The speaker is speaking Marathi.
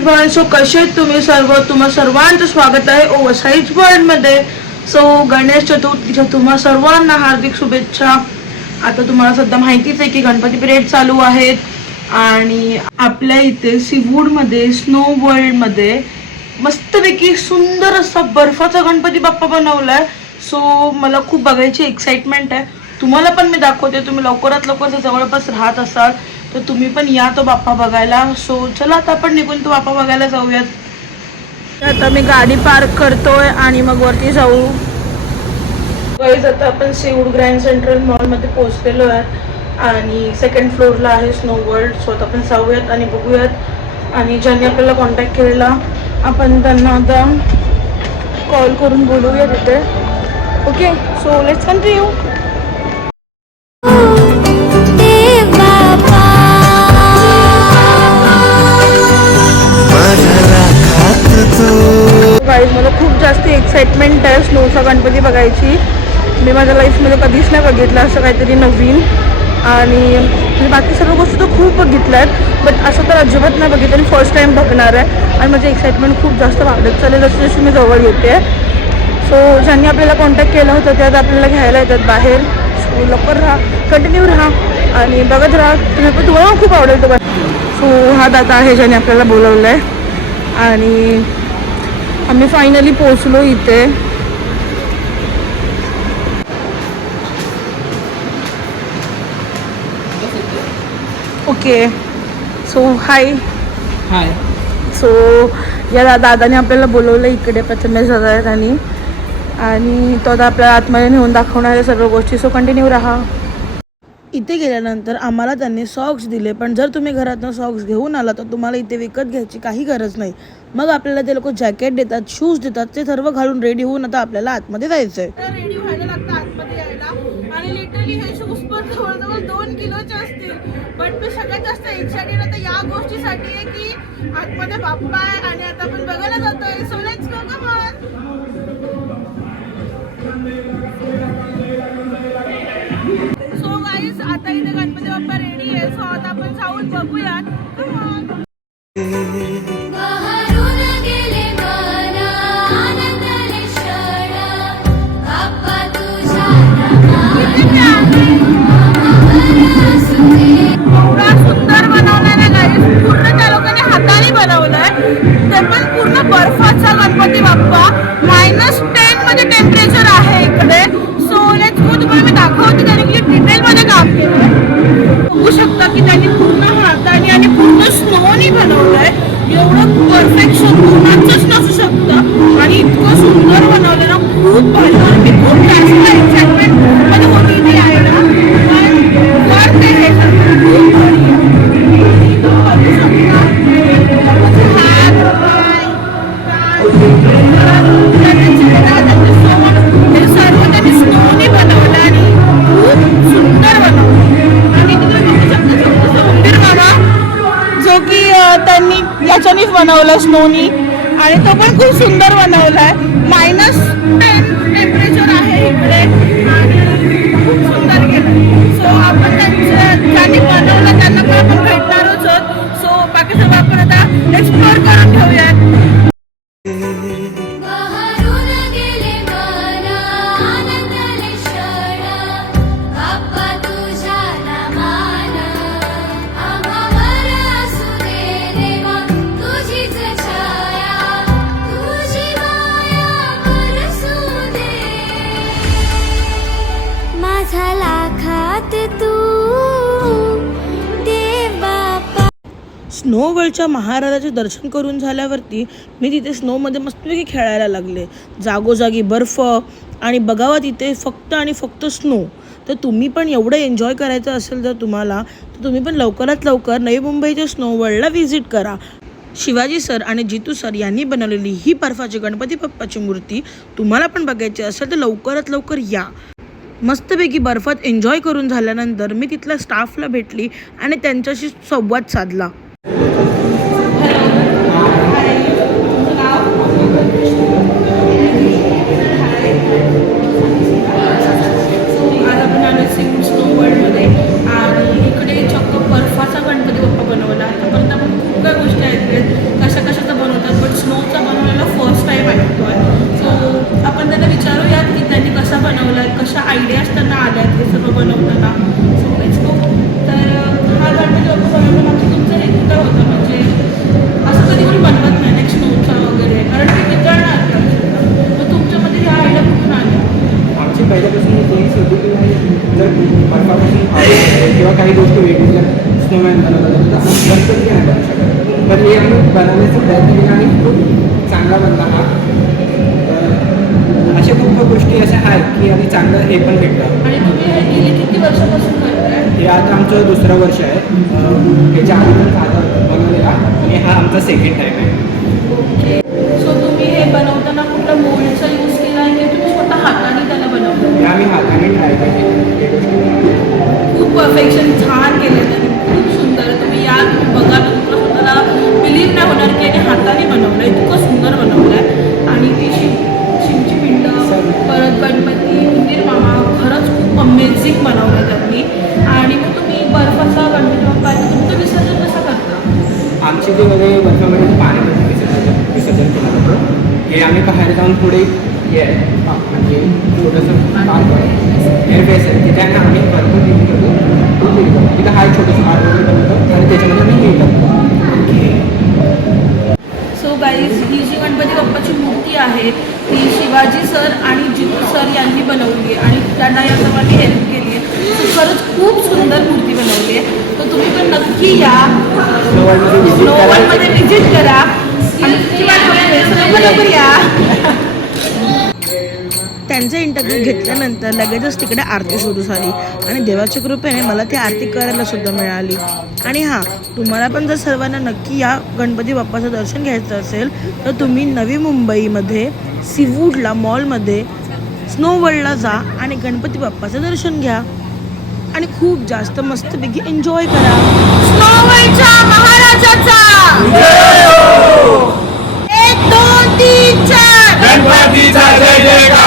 एव्हरीवन. सो कसे आहेत तुम्ही सर्व? तुम्हा सर्वांचं स्वागत आहे ओव्हरसाइज वर्ल्ड मध्ये. सो गणेश चतुर्थीच्या तुम्हा सर्वांना हार्दिक शुभेच्छा. आता तुम्हाला सध्या माहितीच आहे की गणपती पिरियड चालू आहेत आणि आपल्या इथे सीवूड मध्ये स्नो वर्ल्ड मध्ये मस्तपैकी सुंदर असा बर्फाचा गणपती बाप्पा बनवलाय. सो मला खूप बघायची एक्साइटमेंट आहे. तुम्हाला पण मी दाखवते. तुम्ही लवकरात लवकर जवळपास राहत असाल तर तुम्ही पण या तो बाप्पा बघायला. सो चला आता आपण निघून तो बाप्पा बघायला जाऊयात. आता मी गाडी पार्क करतोय आणि मग वरती जाऊ. गाईज आता आपण सीवूड ग्रँड सेंट्रल मॉल मध्ये पोहोचलेलो आहे आणि सेकंड फ्लोअरला आहे स्नो वर्ल्ड. सो आता आपण जाऊयात आणि बघूयात. आणि ज्यांनी आपल्याला कॉन्टॅक्ट केलेला आपण त्यांना आता कॉल करून बोलूया तिथे. Okay, so let's continue. Guys मला खूप जास्त एक्साइटमेंट आहे स्नोचा गणपती बघायची. मी माझ्या लाईफमध्ये कधीच नाही बघितलं असं काहीतरी नवीन. आणि बाकी सर्व गोष्टी तर खूप बघितल्या आहेत बट असं तर अजिबात नाही बघितलं आणि फर्स्ट टाईम बघणार आहे. आणि माझी एक्साइटमेंट खूप जास्त वाढत चालेल जशी जशी मी जवळ येते. सो ज्यांनी आपल्याला कॉन्टॅक्ट केला होता त्यात आपल्याला घ्यायला येतात बाहेर. सो लवकर राहा, कंटिन्यू राहा आणि बघत राहा. तुम्हाला खूप आवडेल तो. सो हा दादा आहे ज्याने आपल्याला बोलवलं आहे आणि आम्ही फायनली पोचलो इथे. ओके, सो हाय. सो या दादाने आपल्याला बोलवलं इकडे प्रथमेश दादा आहेत आणि तो आता आपल्याला आतमध्ये नेऊन दाखवणार आहे सर्व गोष्टी. सो कंटिन्यू राहा. इथे गेल्यानंतर आम्हाला त्यांनी सॉक्स दिले, पण जर तुम्ही घरातून सॉक्स घेऊन आला तर तुम्हाला इथे विकत घ्यायची काही गरज नाही. मग आपल्याला ते लोक जॅकेट देतात, शूज देतात, ते सर्व घालून रेडी होऊन आता आपल्याला आतमध्ये जायचंय. रेडी व्हायला लागतं आतमध्ये यायला आणि लिटरली हे शूज पण जवळजवळ 2 किलोचे असतील. बट मी सगळ्यात जास्त एक्साइटेड आता या गोष्टीसाठी आहे की आतमध्ये बाप्पा आहे आणि आता आपण बघायला जातोय. So let's go. Come on. So guys आता इथे गणपती बाप्पा रेडी आहे. सो आता आपण जाऊन बघूयात. Come on. एवढा सुंदर बनवलाय ना गाईज. पूर्ण त्या लोकांनी हाताने बनवलंय ते पण पूर्ण बर्फाचा गणपती बाप्पा. -10 मध्ये टेम्परेचर आहे इकडे. So let's go. तुम्हाला मी दाखवते त्यांनी किती डिटेलमध्ये काम केलंय. बघू शकता की त्यांनी पूर्ण हाताने आणि पूर्ण स्नोनी बनवलंय. एवढं परफेक्शन कोणाचंच नसू शकतं आणि इतकं सुंदर बनवलं ना. खूप भारी. मी खूप जास्त एक्साइटमेंट मध्ये होती इथे यायला. पण हे खूप भारी बघू शकता. हे सर्व त्यांनी स्नोनी बनवलं आणि खूप सुंदर बनवलं. आणि तुम्ही बघू शकता उंदीर मामा जो की त्यांनी याच्यानेच बनवलं स्नोनी आणि तो पण खूप सुंदर बनवलाय. -10 टेम्परेचर आहे इकडे आणि खूप सुंदर केलं. सो आपण ज्यांनी बनवलं त्यांना पण आपण भेटणारच आहोत. सो बाकी सर्व आपण आता एक्सप्लोर करून घेऊयात. स्नो वर्ल्डच्या महाराजाचे दर्शन करून झाल्यावरती मी तिथे स्नोमध्ये मस्तपैकी खेळायला लागले. जागोजागी बर्फ आणि बघावा तिथे फक्त आणि फक्त स्नो. तर तुम्ही पण एवढं एन्जॉय करायचं असेल जर तुम्हाला तर तुम्ही पण लवकरात लवकर नवी मुंबईच्या स्नो वर्ल्डला व्हिजिट करा. शिवाजी सर आणि जितू सर यांनी बनवलेली ही बर्फाची गणपती बाप्पाची मूर्ती तुम्हाला पण बघायची असेल तर लवकरात लवकर या. मस्तपैकी बर्फात एन्जॉय करून झाल्यानंतर मी तिथल्या स्टाफला भेटली आणि त्यांच्याशी संवाद साधला. आणि इकडे चक्क बर्फाचा गणपती बाप्पा बनवला. परत आपण खूप काही गोष्टी आहेत कशा ज्या आयडियाज त्यांना आल्या आहेत हे सर्व बनवताना. सो इट्स खूप. तर हा गणपती बाप्पा बनवण्यामागचं तुमचं हेतू काय होतं, म्हणजे असं कधी कोणी बनवत नाही नेक्स्ट स्नोचा वगैरे, कारण ते वितळणार मग तुमच्यामध्ये ह्या आयडिया कुठून आल्या? आमची पहिल्यापासून कोणीच होती की नाही, जर बर्फापासून किंवा काही गोष्टी वेगवेगळ्या स्नोमॅन बनवला जातो तर गणपती नाही बनवू शकत. पण हे आम्ही बनवण्याचा प्रयत्न केला आणि खूप चांगला बनला हा. तर अशा खूप गोष्टी अशा आहेत की आणि चांगलं हे पण भेटलं. आणि तुम्ही हे गेली किती वर्षापासून करताय? हे आता आमचं दुसरं वर्ष आहे. ह्याच्या आधी पण साधा बनवलेला आणि हा आमचा सेकंड टाईम आहे. ओके. सो तुम्ही हे बनवताना कुठला मोल्डचा यूज केला आहे की तुम्ही स्वतः हाताने त्याला बनवलं? हे आम्ही हाताने ट्राय केले. खूप परफेक्शन छान केलं त्यांनी, खूप सुंदर. तुम्ही या तुम्ही बघा, तुम्हाला स्वतःला बिलीव्ह नाही होणार की याने हाताने बनवलं आहे, इतकं सुंदर बनवलं आहे. आणि ती शिवची पिंड, परत गणपती, उंदीर मामा, खरंच खूप अमेझिंग बनवलं त्यांनी. आणि मग तुम्ही बर्फाचा गणपती बाप्पा आहे तर तुमचं विसर्जन कसं करता? आमची ते वगैरे बर्फामध्ये पाण्यामध्ये विसर्जन केलं जातं. हे आम्ही बाहेर जाऊन पुढे हे आहे म्हणजे छोटंसं पार्क आहे, एअरबेस आहे, तिथे आम्ही भरपूर दिली करतो. तिथं हा एक छोटंसं पार्क वगैरे बनवतो आणि त्याच्यामध्ये आम्ही हे करतो. सो गाईज, ही जी गणपती बाप्पाची मूर्ती आहे ती शिवाजी सर आणि जितू सर यांनी बनवली आहे आणि त्यांना या सर्वांनी हेल्प केली आहे. सो खरंच खूप सुंदर मूर्ती बनवली आहे. तर तुम्ही पण नक्की या, स्नोवर्ल्डमध्ये व्हिजिट करा आणि तुमची वाट बघतोय. सो लवकर या. त्यांचा इंटरव्ह्यू घेतल्यानंतर लगेचच तिकडे आरती सुरू झाली आणि देवाच्या कृपेने मला ती आरती करायला सुद्धा मिळाली. आणि हां, तुम्हाला पण जर सर्वांना नक्की या गणपती बाप्पाचं दर्शन घ्यायचं असेल तर तुम्ही नवी मुंबईमध्ये सीवूडला मॉलमध्ये स्नो वर्ल्डला जा आणि गणपती बाप्पाचं दर्शन घ्या आणि खूप जास्त मस्तपैकी एन्जॉय करा. स्नो वर्ल्डच्या महाराजाचा 1 2 3 4 गणपतीचा जय जयकार.